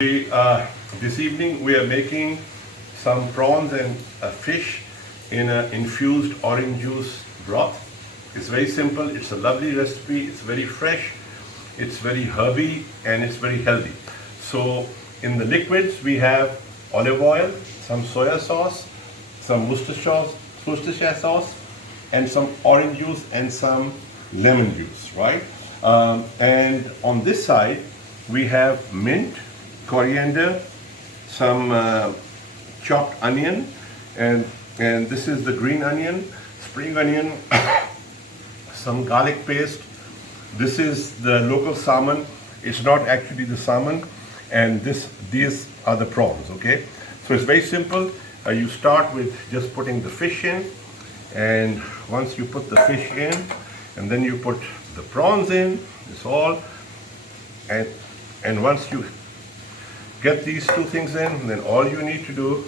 This evening we are making some prawns and fish in an infused orange juice broth. It's very simple, it's a lovely recipe, it's very fresh, it's very herby and it's very healthy. So in the liquids we have olive oil, some soya sauce, some Worcestershire sauce and some orange juice and some lemon juice, right? And on this side we have mint, coriander, some chopped onion, and this is the green onion, spring onion, some garlic paste. This is the local salmon. It's not actually the salmon, and these are the prawns. Okay, so it's very simple. You start with just putting the fish in, and once you put the fish in, and then you put the prawns in. It's all, and once you get these two things in, then all you need to do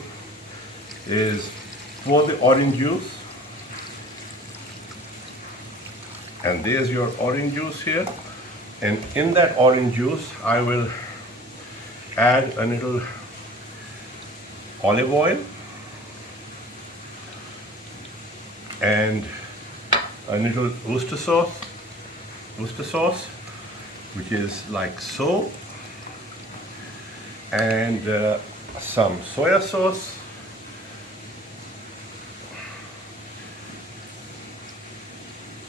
is pour the orange juice, and there's your orange juice here, and in that orange juice I will add a little olive oil and a little Worcester sauce, which is like so, and some soya sauce,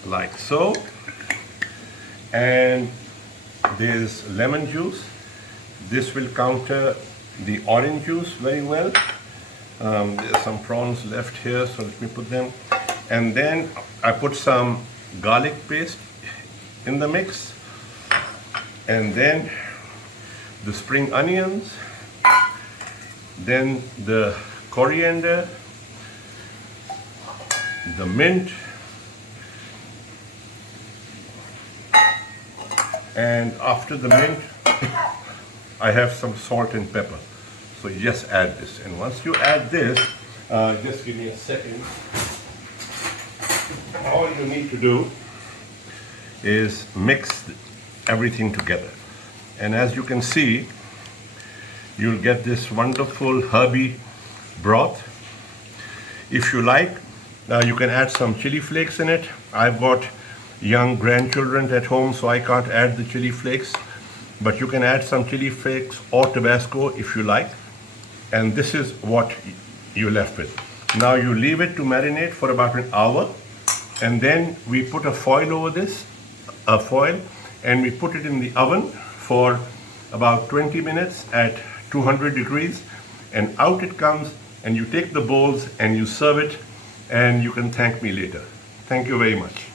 like so, and there's lemon juice. This will counter the orange juice very well. There's some prawns left here, so let me put them, and then I put some garlic paste in the mix, and then the spring onions, then the coriander, the mint, and after the mint I have some salt and pepper. So you just add this, and once you add this, just give me a second. All you need to do is mix everything together. And as you can see, you'll get this wonderful herby broth. If you like, you can add some chili flakes in it. I've got young grandchildren at home, so I can't add the chili flakes, but you can add some chili flakes or Tabasco if you like. And this is what you're left with. Now you leave it to marinate for about an hour, and then we put a foil over this, and we put it in the oven for about 20 minutes at 200 degrees, and out it comes, and you take the bowls and you serve it, and you can thank me later. Thank you very much.